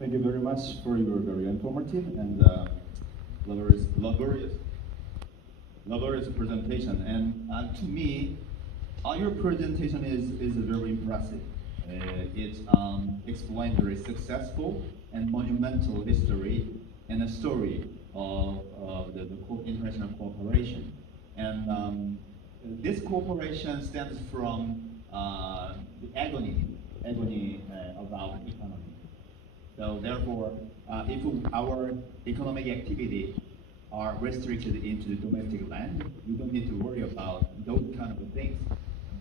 Thank you very much for your very informative and laborious presentation. And to me, your presentation is very impressive. It explains very successful and monumental history and a story of the international cooperation. And this cooperation stems from the agony of our economy. So therefore, if our economic activity are restricted into the domestic land, we don't need to worry about those kind of things.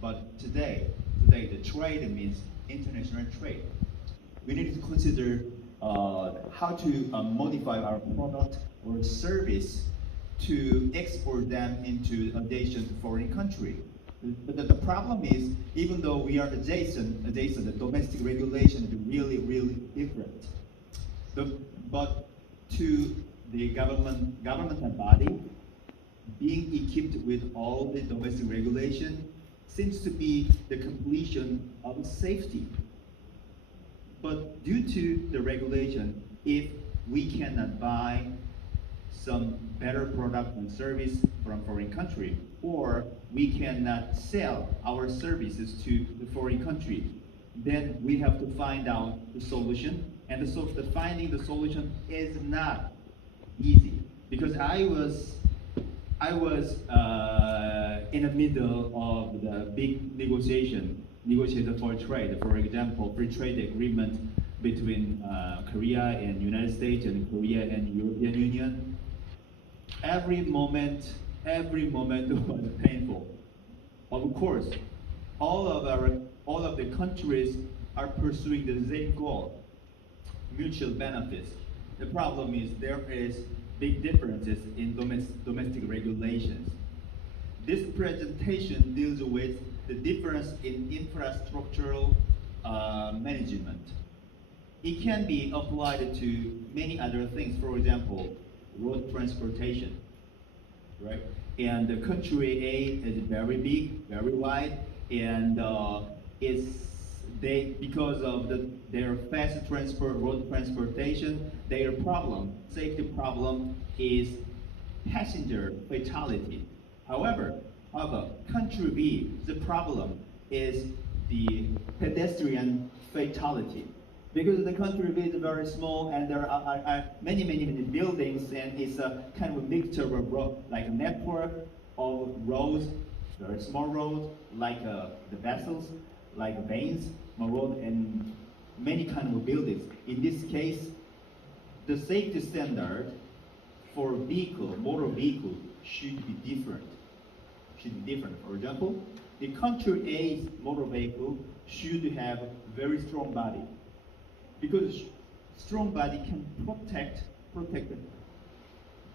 But today the trade means international trade. We need to consider how to modify our product or service to export them into adjacent foreign country. But the problem is, even though we are adjacent, the domestic regulation is really different. But to the governmental body, being equipped with all the domestic regulation seems to be the completion of safety. But due to the regulation, if we cannot buy some better product and service from foreign country, or we cannot sell our services to the foreign country, then we have to find out the solution. And finding the solution is not easy, because I was in the middle of the big negotiation for trade. For example, free trade agreement between Korea and United States and Korea and European Union. Every moment was painful. Of course, all of the countries are pursuing the same goal, mutual benefits. The problem is there is big differences in domestic regulations. This presentation deals with the difference in infrastructural management. It can be applied to many other things. For example, road transportation, right? And the country A is very big, very wide, and because of their fast road transportation, their safety problem is passenger fatality. However, country B, the problem is the pedestrian fatality. Because the country B is very small and there are many buildings, and it's a kind of a mixture of like a network of roads, very small roads, like the vessels, like veins, small road, and many kind of buildings. In this case, the safety standard for motor vehicle should be different. For example, the country A's motor vehicle should have very strong body, because strong body can protect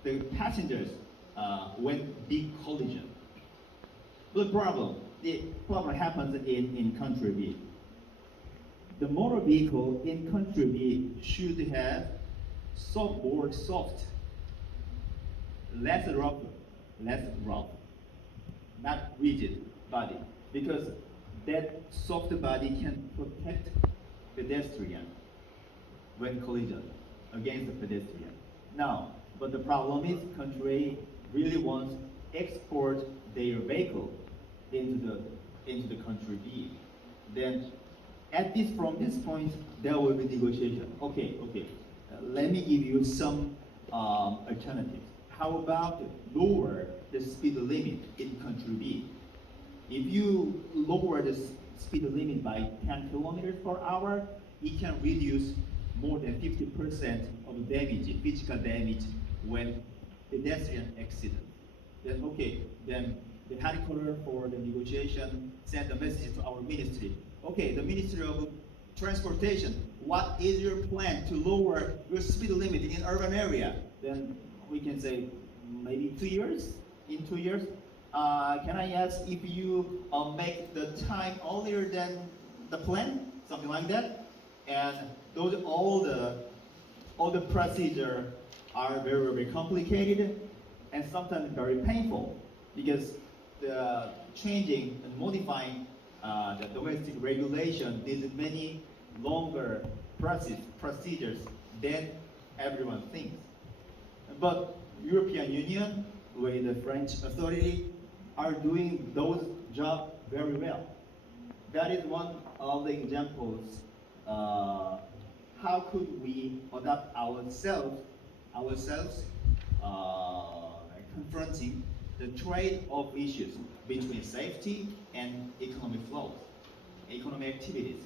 the passengers when big collision. The problem happens in country B. The motor vehicle in country B should have more soft, less rough, not rigid body, because that soft body can protect pedestrian when collision against the pedestrian. Now, but the problem is country really wants to export their vehicle into the country B. Then from this point there will be negotiation. Okay. Let me give you some alternatives. How about lower the speed limit in country B? If you lower the speed limit by 10 kilometers per hour, it can reduce more than 50% of damage, physical damage, when pedestrian accident. Then the headquarters for the negotiation sent a message to our ministry. Okay, the Ministry of Transportation, what is your plan to lower your speed limit in urban area? Then we can say maybe 2 years. In 2 years, can I ask if you make the time earlier than the plan, something like that? And all the procedure are very complicated and sometimes very painful, because the changing and modifying the domestic regulation needs many longer procedures than everyone thinks. But European Union with the French authority are doing those jobs very well. That is one of the examples. How could we adapt ourselves confronting the trade-off issues between safety and economic flows, economic activities.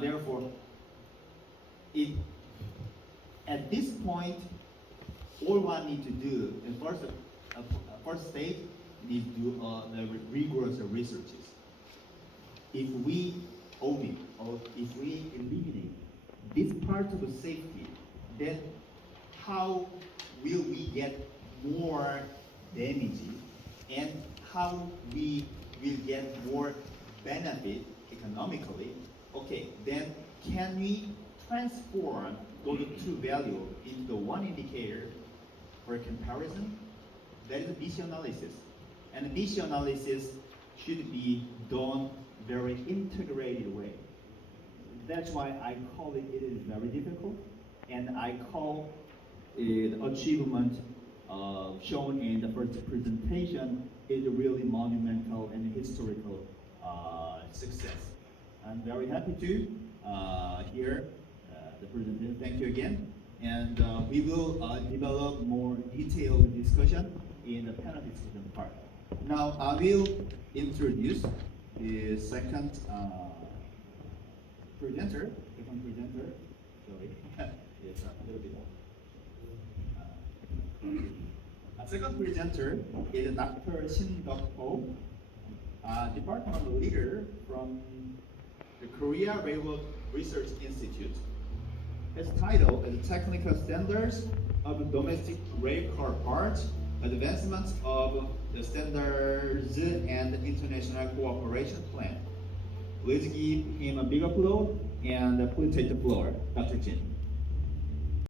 Therefore, at this point, all one need to do, first stage, need to do the rigorous researches. If we omit or if we eliminate this part of the safety, then how will we get more damage and how we will get more benefit economically? Okay, then can we transform those two values into one indicator for comparison? That is a mission analysis. And the mission analysis should be done very integrated way. That's why I call it is very difficult, and I call it achievement shown in the first presentation is really monumental and historical success. I'm very happy to hear the presentation. Thank you again. And we will develop more detailed discussion in the panel discussion part. Now I will introduce the second presenter. Sorry, it's a little bit. Second presenter is Dr. Shin Dok-ho, department leader from the Korea Railroad Research Institute. His title is Technical Standards of Domestic Rail Car Parts, Advancements of the Standards and International Cooperation Plan. Please give him a big applause and please take the floor, Dr. Jin.